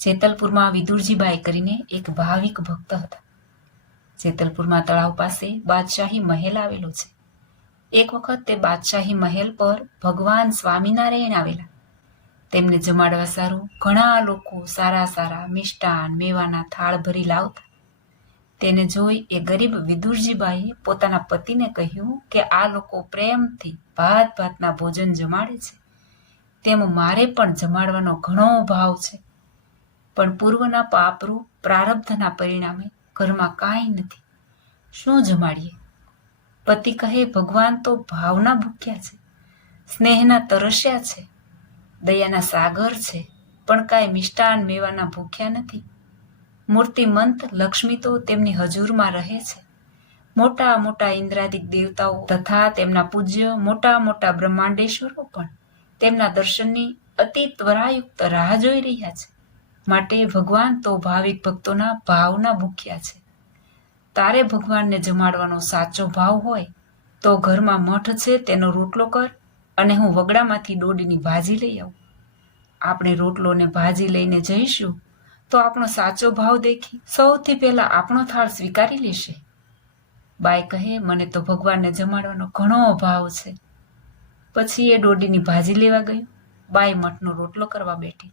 જેતલપુરમાં વિદુરજીબાઈ કરીને એક ભાવિક ભક્ત હતા. જેતલપુરમાં તળાવ પાસે બાદશાહી મહેલ આવેલો છે. એક વખત તે બાદશાહી મહેલ પર ભગવાન સ્વામિનારાયણ આવેલા. તેમને જમાડવા સારું ઘણા લોકો સારા સારા મિષ્ટાન મેવાના થાળ ભરી લાવતા. તેને જોઈ એ ગરીબ વિદુરજીબાઈએ પોતાના પતિને કહ્યું કે આ લોકો પ્રેમથી ભાત ભાતના ભોજન જમાડે છે, તેમ મારે પણ જમાડવાનો ઘણો ભાવ છે, પણ પૂર્વના પાપરૂપ પ્રારબ્ધના પરિણામે ઘરમાં કાંઈ નથી, શું જમાડીએ? પતિ કહે, ભગવાન તો ભાવના ભૂખ્યા છે, સ્નેહના તરસ્યા છે, દયાના સાગર છે, પણ કાંઈ મિષ્ટાન મેવાના ભૂખ્યા નથી. મૂર્તિમંત લક્ષ્મી તો તેમની હજુરમાં રહે છે. મોટા મોટા ઇન્દ્રાદિક દેવતાઓ તથા તેમના પૂજ્ય મોટા મોટા બ્રહ્માંડેશ્વરો પણ તેમના દર્શનની અતિ ત્વરાયુક્ત રાહ જોઈ રહ્યા છે. માટે ભગવાન તો ભાવિક ભક્તોના ભાવના ભૂખ્યા છે. તારે ભગવાનને જમાડવાનો સાચો ભાવ હોય તો ઘરમાં મઠ છે તેનો રોટલો કર અને હું વગડામાંથી ડોડીની ભાજી લઈ આવું. આપણે રોટલો ને ભાજી લઈને જઈશું તો આપણો સાચો ભાવ દેખી સૌથી પહેલા આપણો થાળ સ્વીકારી લેશે. બાઈ કહે, મને તો ભગવાનને જમાડવાનો ઘણો ભાવ છે. પછી એ ડોડીની ભાજી લેવા ગયું. બાઈ મઠનો રોટલો કરવા બેઠી.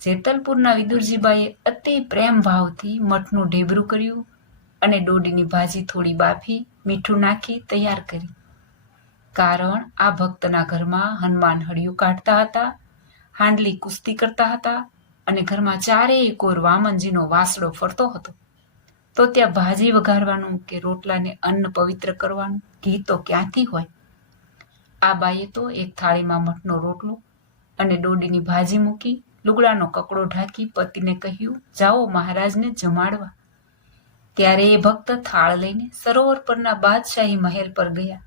જેતલપુરના વિદુરજીબાઈએ અતિ પ્રેમ ભાવથી મઠનું ઢેબરું કર્યું અને ડોડીની ભાજી થોડી બાફી મીઠું નાખી તૈયાર કરી. કારણ આ ભક્તના ઘરમાં હનુમાન હળિયું કાઢતા હતા, હાંડલી કુસ્તી કરતા હતા અને ઘરમાં ચારેય કોર વામનજીનો વાસડો ફરતો હતો. તો ત્યાં ભાજી વઘારવાનું કે રોટલાને અન્ન પવિત્ર કરવાનું ઘી તો ક્યાંથી હોય? આ બાઈએ તો એક થાળીમાં મઠનો રોટલો અને ડોડીની ભાજી મૂકી લુગડાનો કકડો ઢાંકી પતિને કહ્યું, જાઓ મહારાજને જમાડવા. ત્યારે એ ભક્ત થાળ લઈને સરોવર પરના બાદશાહી મહેલ પર ગયા.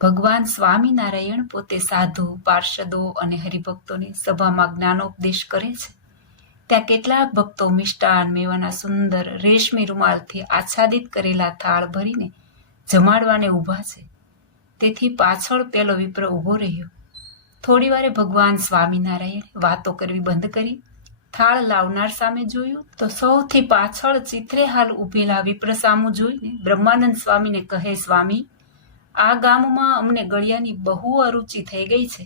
ભગવાન સ્વામિનારાયણ પોતે સાધુ, પાર્ષદો અને હરિભક્તોને સભામાં જ્ઞાનોપદેશ કરે છે. ત્યાં કેટલાક ભક્તો મિષ્ટાન મેવાના સુંદર રેશમી રૂમાલથી આચ્છાદિત કરેલા થાળ ભરીને જમાડવાને ઊભા છે. તેથી પાછળ પેલો વિપ્ર ઊભો રહ્યો. થોડી વારે ભગવાન સ્વામિનારાયણ વાતો કરવી બંધ કરી થાળ લાવનાર સામે જોયું તો સૌથી પાછળ ચિત્રેહાલ ઊભેલા વિપ્ર સામું જોઈને બ્રહ્માનંદ સ્વામીને કહે, સ્વામી, આ ગામમાં અમને ગળિયાની બહુ અરુચિ થઈ ગઈ છે,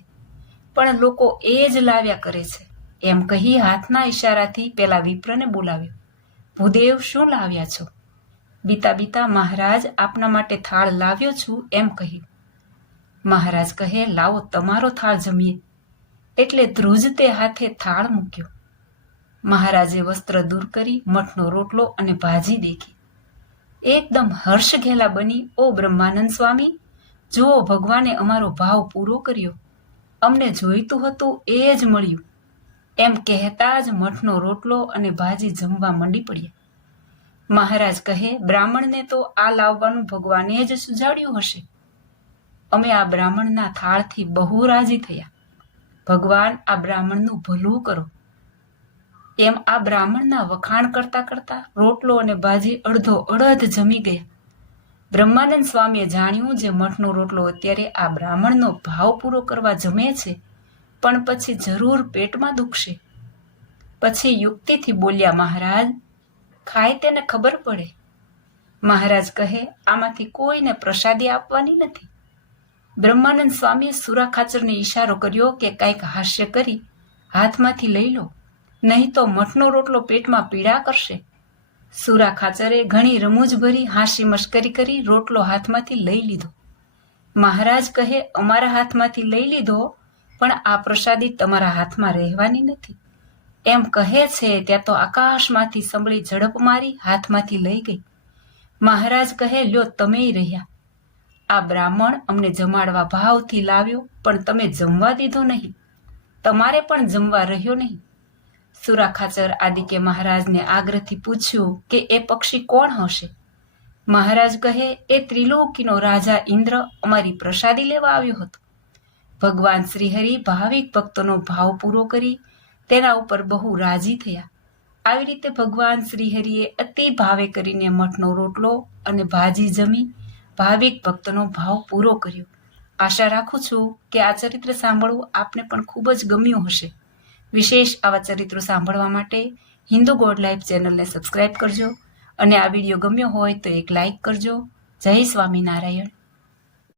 પણ લોકો એ જ લાવ્યા કરે છે. એમ કહી હાથના ઈશારાથી પેલા વિપ્રને બોલાવ્યો. ભૂદેવ, શું લાવ્યા છો? બીતા બીતા મહારાજ, આપના માટે થાળ લાવ્યો છું એમ કહ્યું. મહારાજ કહે, લાવો તમારો થાળ જમીએ. એટલે ધ્રુજતે હાથે થાળ મૂક્યો. મહારાજે વસ્ત્ર દૂર કરી મઠનો રોટલો અને ભાજી દેખી. એકદમ હર્ષ ઘેલા બની, ઓ બ્રહ્માનંદ સ્વામી, જુઓ ભગવાને અમારો ભાવ પૂરો કર્યો. અમને જોઈતું હતું એ જ મળ્યું. એમ કહેતા જ મઠનો રોટલો અને ભાજી જમવા મંડી પડ્યા. મહારાજ કહે, બ્રાહ્મણને તો આ લાવવાનું ભગવાને જ સુજાડ્યું હશે. અમે આ બ્રાહ્મણના થાળથી બહુ રાજી થયા. ભગવાન આ બ્રાહ્મણનું ભલું કરો. એમ આ બ્રાહ્મણના વખાણ કરતા કરતા રોટલો અને ભાજી અડધો અડધ જમી ગયા. બ્રહ્માનંદ સ્વામીએ જાણ્યું જે મઠનો રોટલો અત્યારે આ બ્રાહ્મણનો ભાવ પૂરો કરવા જમે છે, પણ પછી જરૂર પેટમાં દુખશે. પછી યુક્તિથી બોલ્યા, મહારાજ, ખાય તેને ખબર પડે. મહારાજ કહે, આમાંથી કોઈને પ્રસાદી આપવાની નથી. બ્રહ્માનંદ સ્વામીએ સુરા ખાચરને ઈશારો કર્યો કે કંઈક હાસ્ય કરી હાથમાંથી લઈ લો, નહીં તો મઠનો રોટલો પેટમાં પીડા કરશે. સુરા ખાચરે ઘણી રમૂજ ભરી હાંસી મશ્કરી કરી રોટલો હાથમાંથી લઈ લીધો. મહારાજ કહે, અમારા હાથમાંથી લઈ લીધો, પણ આ પ્રસાદી તમારા હાથમાં રહેવાની નથી. એમ કહે છે ત્યાં તો આકાશમાંથી સંભળી ઝડપ મારી હાથમાંથી લઈ ગઈ. મહારાજ કહે, લ્યો તમેય રહ્યા. આ બ્રાહ્મણ અમને જમાડવા ભાવથી લાવ્યો, પણ તમે જમવા દીધો નહીં. તમારે પણ જમવા રહ્યો નહીં. સુરા ખાચર આદિકે મહારાજને આગ્રહથી પૂછ્યું કે એ પક્ષી કોણ હશે? મહારાજ કહે, એ ત્રિલોકીનો રાજા ઇન્દ્ર અમારી પ્રસાદી લેવા આવ્યો હતો. ભગવાન શ્રીહરિ ભાવિક ભક્તોનો ભાવ પૂરો કરી તેના ઉપર બહુ રાજી થયા. આવી રીતે ભગવાન શ્રીહરિએ અતિ ભાવે કરીને મઠનો રોટલો અને ભાજી જમી ભાવિક ભક્તનો ભાવ પૂરો કર્યો. આશા રાખું છું કે આ ચરિત્ર સાંભળવું આપને પણ ખૂબ જ ગમ્યું હશે. વિશેષ આવા ચરિત્રો સાંભળવા માટે હિન્દુ ગોડ લાઈફ ચેનલને સબસ્ક્રાઇબ કરજો અને આ વિડીયો ગમ્યો હોય તો એક લાઈક કરજો. જય સ્વામિનારાયણ.